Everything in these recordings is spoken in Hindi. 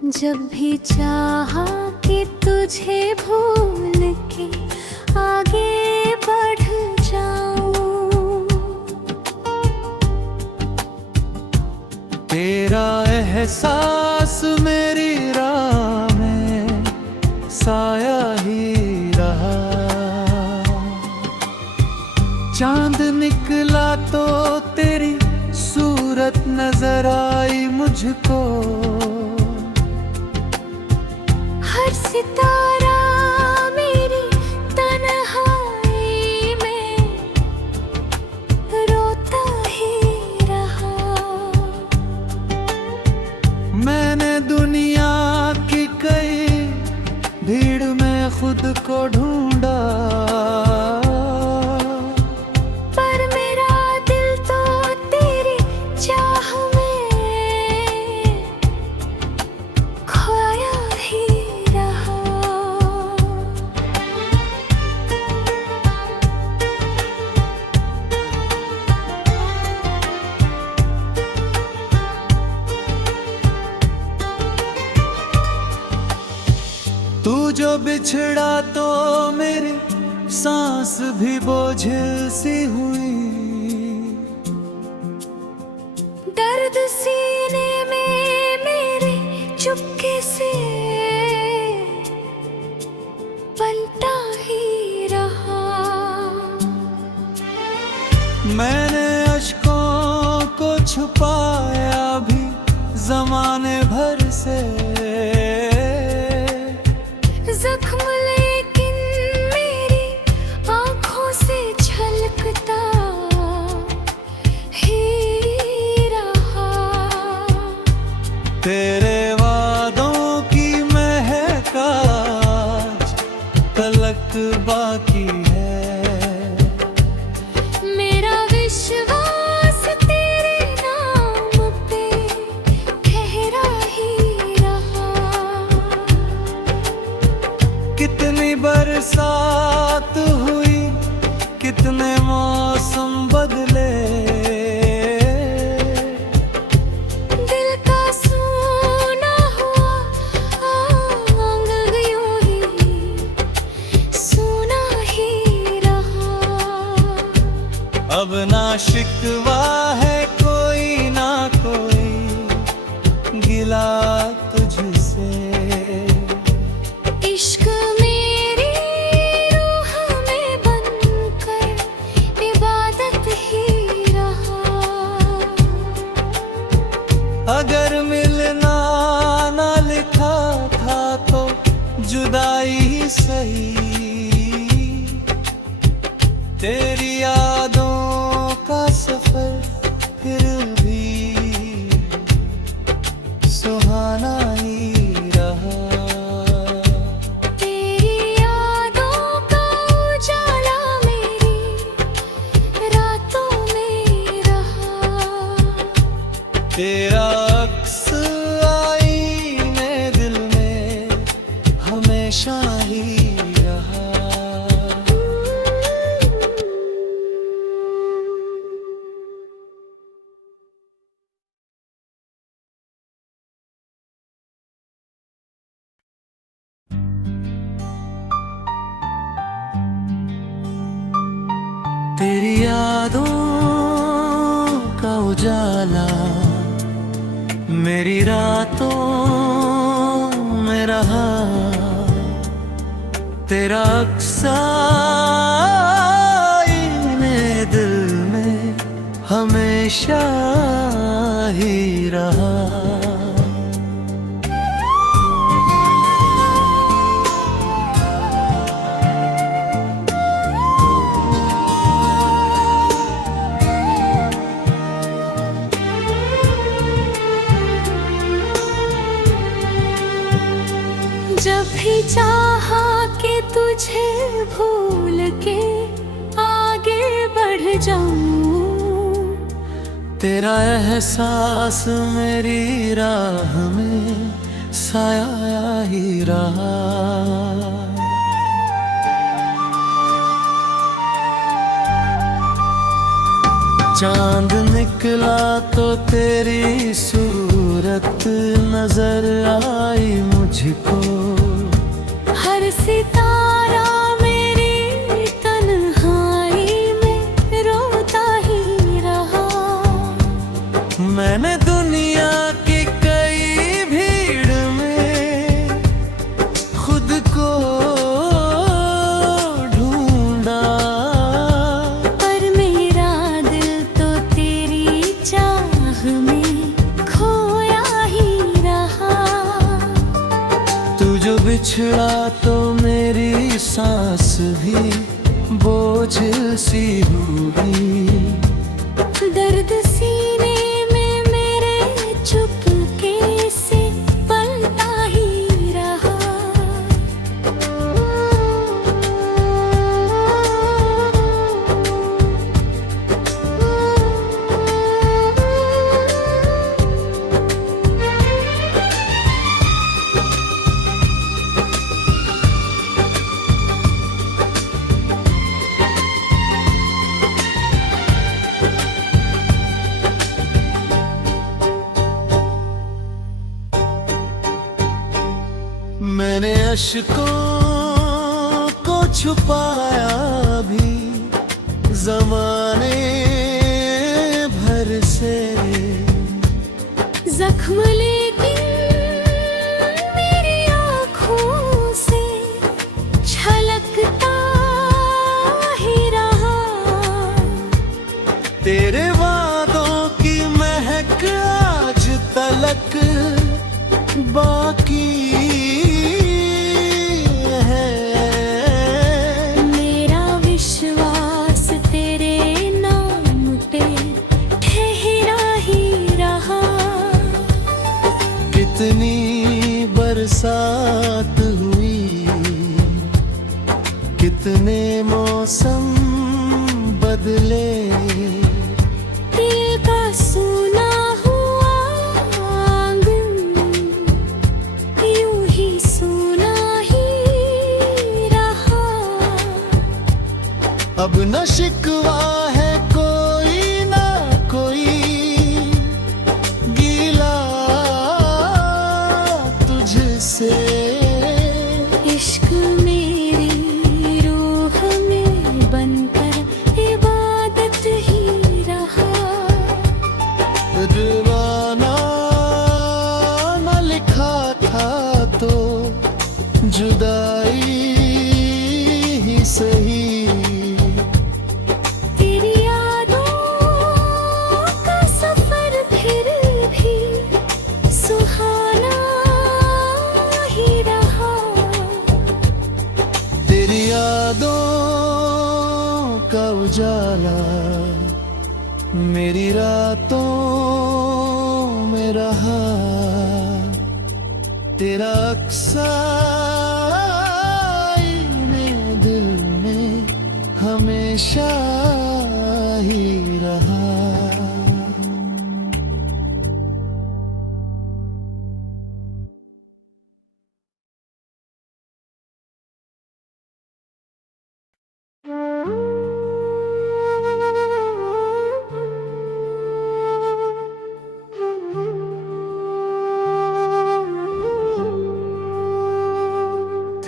जब भी चाहा कि तुझे भूल के आगे बढ़ जाऊं, तेरा एहसास मेरी राह में साया ही रहा। चांद निकला तो तेरी सूरत नजर आई मुझको। हर सितारा मेरी तन्हाई में रोता ही रहा। मैंने दुनिया की कई भीड़ में खुद को ढूंढा, पर मेरा दिल तो तेरी चाह में खोया ही रहा। तू जो बिछड़ा तो मेरी सांस भी बोझिल सी हुई। दर्द सीने में मेरे चुपके से पलटा ही रहा। मैंने अश्कों को छुपाया भी जमाने भर से। जख्म लेकिन मेरी आंखों से छलकता ही रहा। तेरे वादों की महक आज तलक बाकी है। मेरा विश्वास तेरे नाम पे ठहरा ही रहा। कितनी बरसात हुई, कितने मौसम बदले। दिल का सूना हुआ आंग यूं ही सूना ही रहा। अब ना शिकवा है कोई ना कोई गिला तुझसे। इश्क मेरी रूह में बनकर इबादत ही रहा। अगर मिलना ना लिखा था तो जुदाई ही सही। तेरी यादों का सफर फिर भी सुहाना ही रहा। तेरी यादों का उजाला मेरी रातों में रहा। तेरा अक्स आईने दिल में हमेशा ही रहा। तेरी यादों का उजाला मेरी रातों में रहा। तेरा अक्स आईने दिल में हमेशा ही रहा। जब भी चाहा कि तुझे भूल के आगे बढ़ जाऊं, तेरा एहसास मेरी राह में साया ही रहा। चांद निकला तो तेरी सूरत सूरत नजर आई मुझको। हर सितारा मेरी तन्हाई में रोता ही रहा। मैंने दुनिया की कई भीड़ में खुद को ढूंढा, पर मेरा दिल तो तेरी चाह में खोया ही रहा। तू जो बिछड़ा तो मेरी सांस भी बोझिल सी हुई। दर्द सीने में मेरे चुपके से पलता ही रहा। मैंने अश्कों को छुपाया भी जमाने भर से। जख्म लेकिन मेरी आँखों से छलकता ही रहा। तेरे वादों की महक आज तलक बाकी है। मेरा विश्वास तेरे नाम पे ठहरा ही रहा। कितनी बरसात हुई, कितने मौसम बदले। दिल का सूना हुआ आंगन यूं ही सूना ही रहा। अब न शिकवा है कोई ना कोई, गीला तुझसे। इश्क मेरी रूह में बनकर इबादत ही रहा। दीवाना न लिखा था तो जुदाई ही सही। तेरी यादों का सफर फिर भी सुहाना ही रहा। तेरी यादों का उजाला मेरी रातों में रहा। तेरा आईने दिल में हमेशा ही रहा।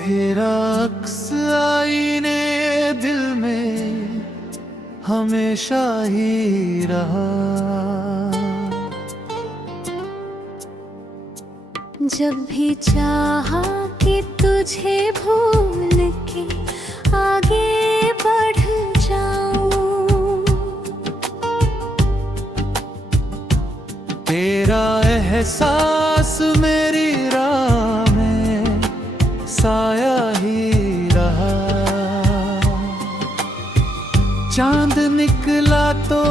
तेरा अक्स आईने दिल में हमेशा ही रहा। जब भी चाहा कि तुझे भूल के आगे बढ़ जाऊं। तेरा एहसास मेरी राह में साया ही रहा। चांद निकला तो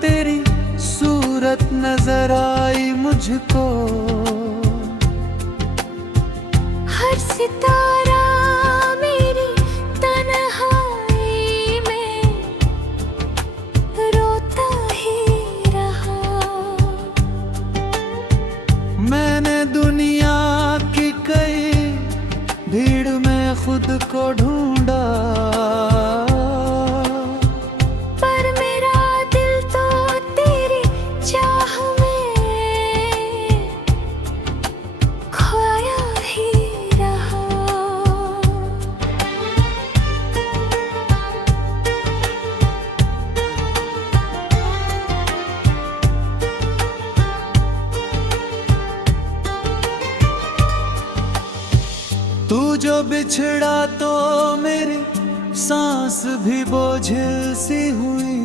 तेरी सूरत नजर आई मुझको। हर सितारा मेरी तन्हाई में रोता ही रहा। मैंने दुनिया की कई भीड़ में खुद को ढूंढा, पर मेरा दिल तो तेरी चाह में जो बिछड़ा तो मेरी सांस भी बोझिल सी हुई।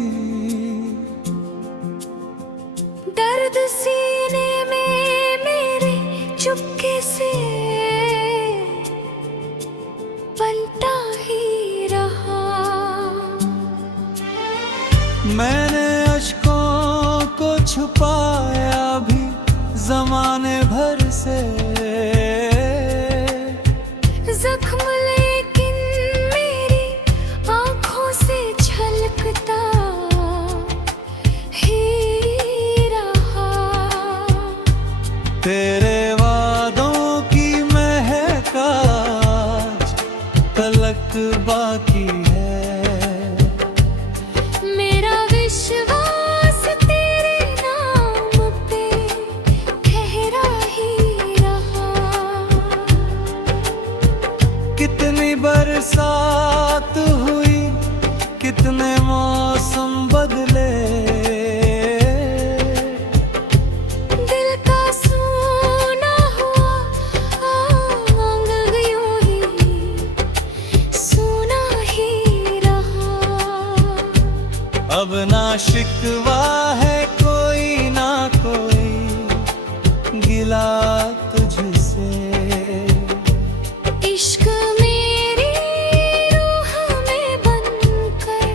दर्द सीने में मेरे चुपके से पलटा ही रहा। मैंने अश्कों को छुपाया भी जमाने भर से, जख्म लेकिन मेरी आंखों से छलकता ही रहा। तेरे वादों की महक आज तलक बाकी है। मेरा विश्वास तेरे नाम पे ठहरा ही रहा। कितनी बरसात हुई, कितने मौसम बदले, दिल का सूना हुआ आंग यूं ही सूना ही रहा। अब ना शिकवा है कोई ना कोई गिला तुझसे। इश्क मेरी रूह में बनकर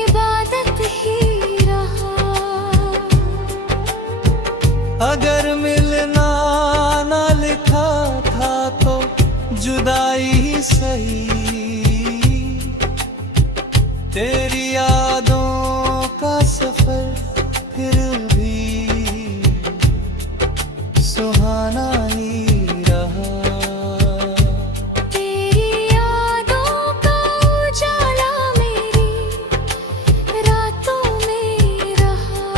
इबादत ही रहा। अगर मिलना ना लिखा था तो जुदाई ही सही। तेरी यादों का सफर फिर भी सुहाना ही रहा। तेरी यादों का उजाला मेरी रातों में रहा।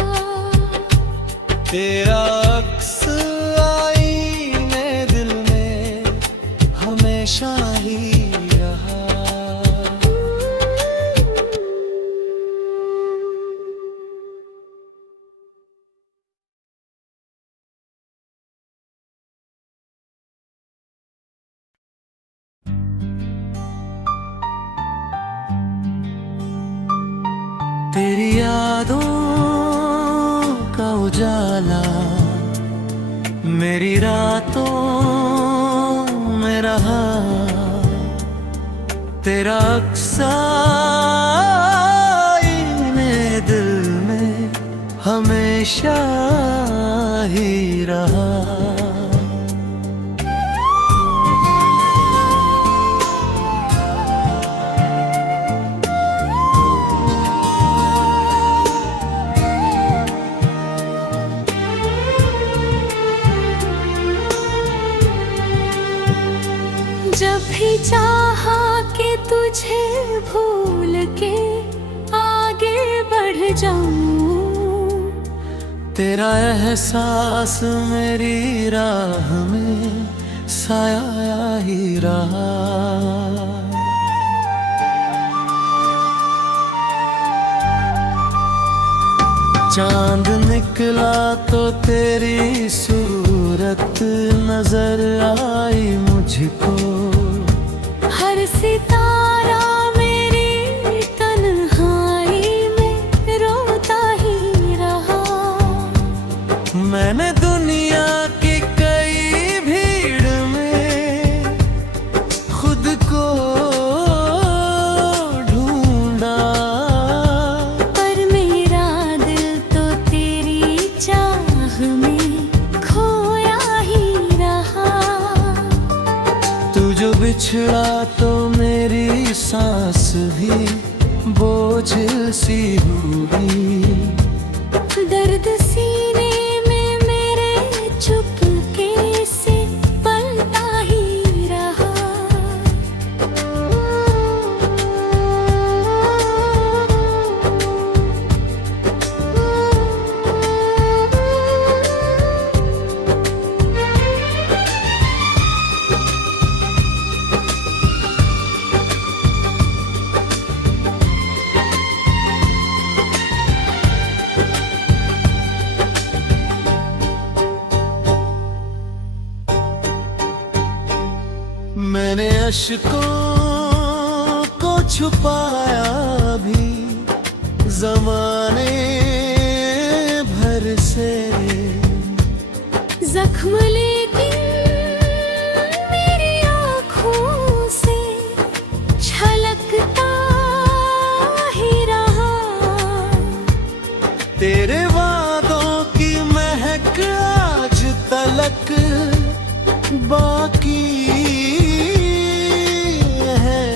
तेरा अक्स आईने दिल में हमेशा ही रहा। तेरी यादों का उजाला मेरी रातों में रहा। तेरा अक्स आईने दिल में हमेशा ही रहा। जब भी चाहा कि तुझे भूल के आगे बढ़ जाऊं, तेरा एहसास मेरी राह में साया ही रहा। चांद निकला तो तेरी सूरत नजर आई मुझको। हर सितारा मेरी तन्हाई में रोता ही रहा। मैंने दुनिया की कई भीड़ में खुद को ढूंढा, पर मेरा दिल तो तेरी चाह में खोया ही रहा। तू जो बिछड़ा तो मेरी सांस भी बोझिल सी हुई। दर्द सीने में मेरे चुपके से पलता ही रहा। मैंने अश्कों को छुपाया भी जमाने भर से। जख्म लेकिन मेरी आँखों से छलकता ही रहा। तेरे वादों की महक आज तलक बाकी है।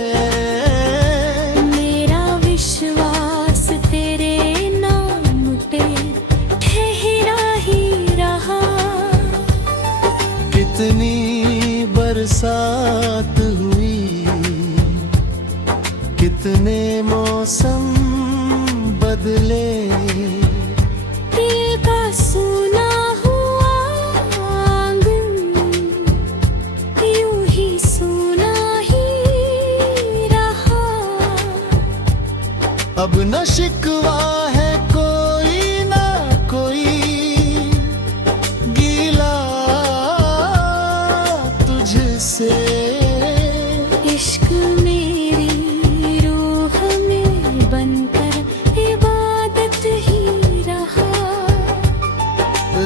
मेरा विश्वास तेरे नाम पे ठहरा ही रहा। कितनी बरसात हुई, कितने मौसम बदले, दिल का सूना हुआ आंगन यूं ही सूना ही रहा। अब न शिकवा है कोई ना कोई, गीला तुझसे। इश्क मेरी रूह में बनकर इबादत ही रहा।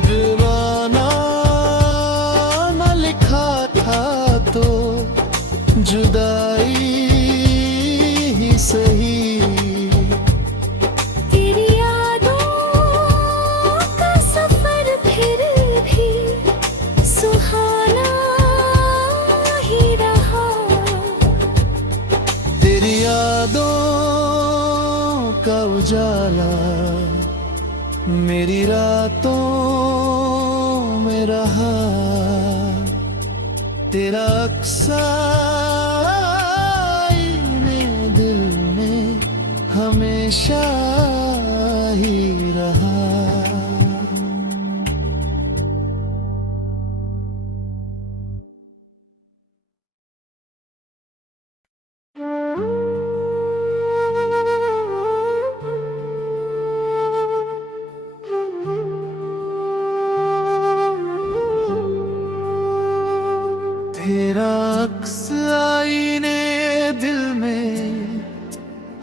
दीवाना न लिखा था तो जुदाई ही सही। तेरी यादों का सफर फिर भी सुहाना ही रहा। तेरी यादों का उजाला मेरी रातों में रहा। तेरा अक्साईने दिल में हमेशा ही रहा। तेरा अक्स आईने दिल में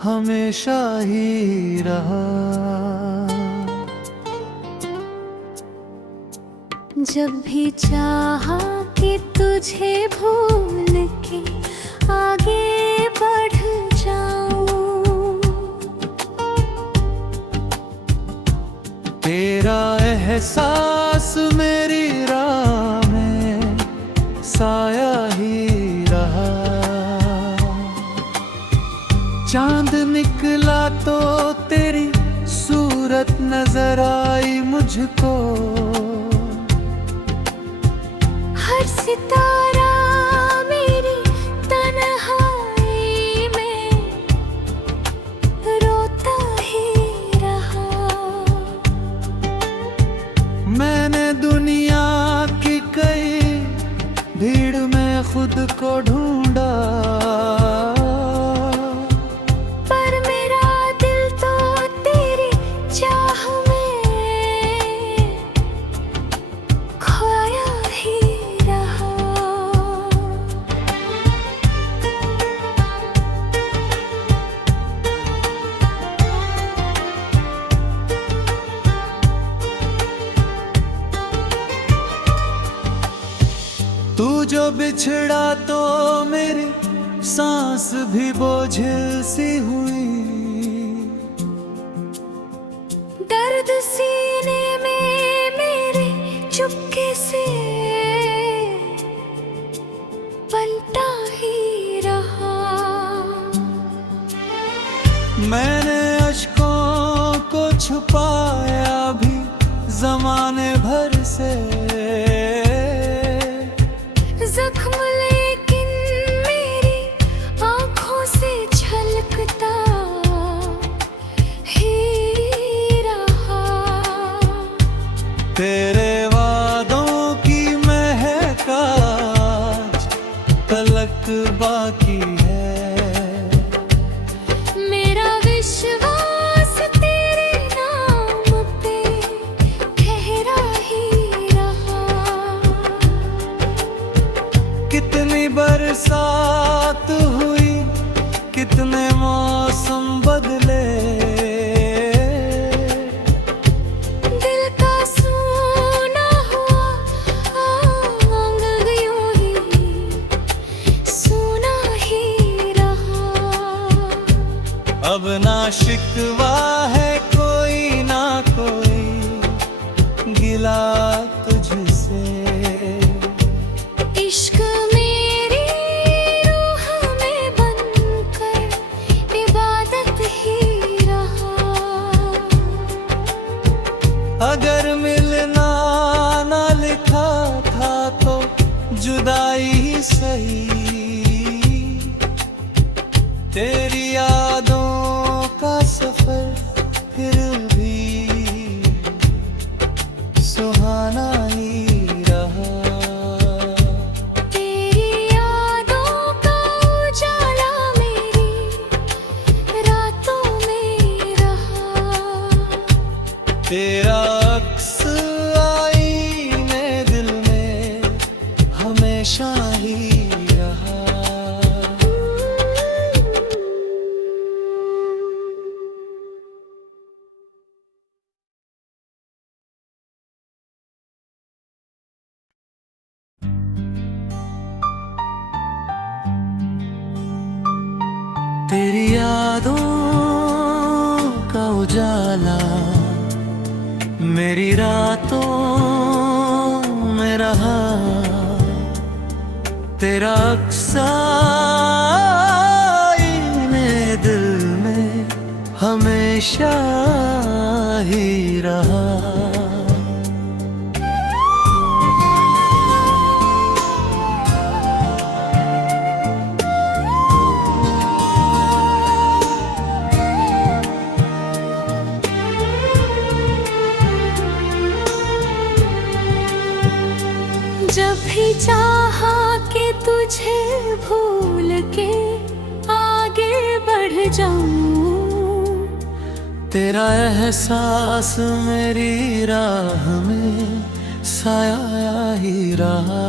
हमेशा ही रहा। जब भी चाहा कि तुझे भूल के आगे बढ़ जाऊं, तेरा एहसास मेरी राह में साया ही रहा। चांद निकला तो तेरी सूरत नजर आई मुझको। हर सितारा मेरी तन्हाई में रोता ही रहा। मैंने दुनिया की कई भीड़ में खुद को ढूंढा, पर मेरा दिल तो तेरी चाह में खोया ही रहा। तू जो बिछड़ा तो मेरी सांस भी बोझिल सी हुई। दर्द सीने में मेरे चुपके से पलटा ही रहा। मैंने अश्कों को छुपाया भी जमाने भर से। जख्म लेकिन मेरी आँखों से छलकता ही रहा। तेरे वादों की महक आज तलक बाकी है। मेरा विश्वास तेरे नाम पे ठहरा ही रहा। कितनी बरसात हुई, कितने मौसम बदले। दिल का सूना हुआ आंग यूं ही सूना ही रहा। अब ना शिकवा है कोई ना कोई गिला तुझसे। इश्क मेरी रूह में बनकर इबादत ही रहा। अगर मिलना ना लिखा था तो जुदाई ही सही। तेरी यादों का सफर फिर भी सुहाना ही रहा। तेरी यादों का उजाला मेरी रातों में रहा। तेरा अक्स आईने दिल में हमेशा ही रहा। तेरी यादों का उजाला मेरी रातों में रहा। तेरा अक्स आईने दिल में हमेशा ही रहा। जब भी चाहा कि तुझे भूल के आगे बढ़ जाऊं। तेरा एहसास मेरी राह में साया ही रहा।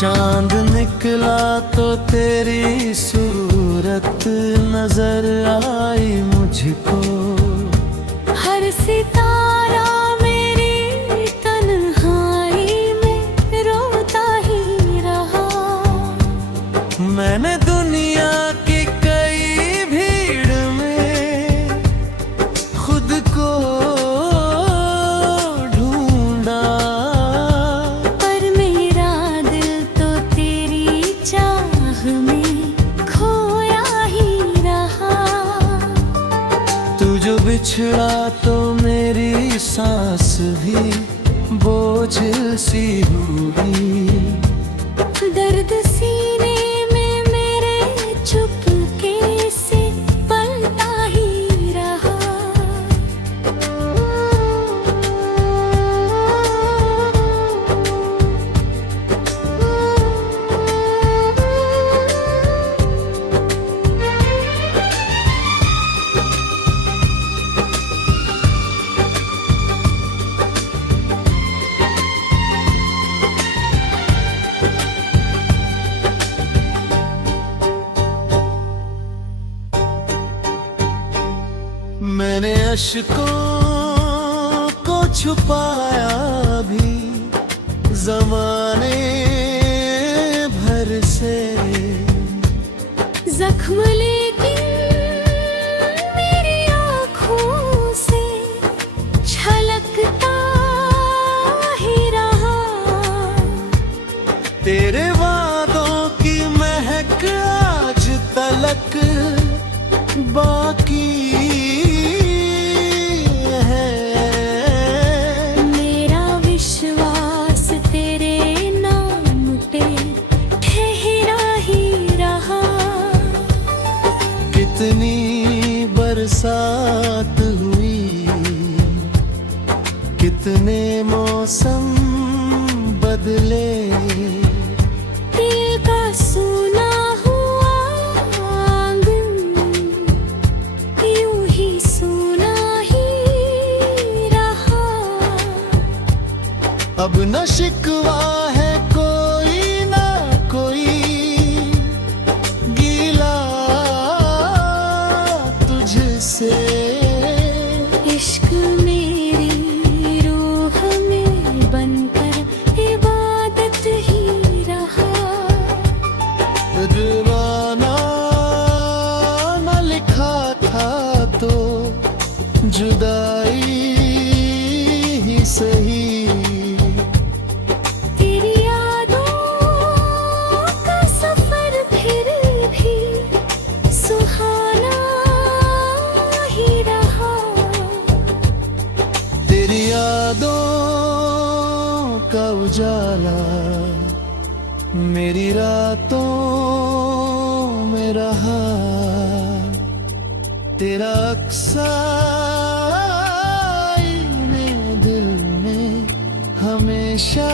चांद निकला तो तेरी सूरत नजर आई मुझको। हर सितारा मेरी तन्हाई में रोता ही रहा। मैंने दुनिया की कई भीड़ में खुद को ढूंढा। पर मेरा दिल तो तेरी चाह में खोया ही रहा। तू जो बिछड़ा तो मेरी सांस भी बोझ सी हुई। दर्द सीने में मेरे चुपके से पलता ही रहा। मैंने अश्कों को छुपाया भी जमाने भर से। जख्म लेकिन मेरी आँखों से छलकता ही रहा। तेरे वादों की महक आज तलक बाकी है। मेरा विश्वास तेरे नाम पे ठहरा ही रहा। कितनी बरसात हुई, कितने मौसम बदले। दिल का सूना हुआ आंगन यूं ही सूना ही रहा। अब न शिकवा है कोई ना कोई गीला तुझसे। इश्क मेरी रूह में बनकर इबादत ही रहा। दीवाना न लिखा था तो जुदाई ही सही। तेरी यादों का सफर फिर भी सुहाना ही रहा। तेरी यादों का उजाला मेरी रातों में रहा। तेरा अक्सा दिल में हमेशा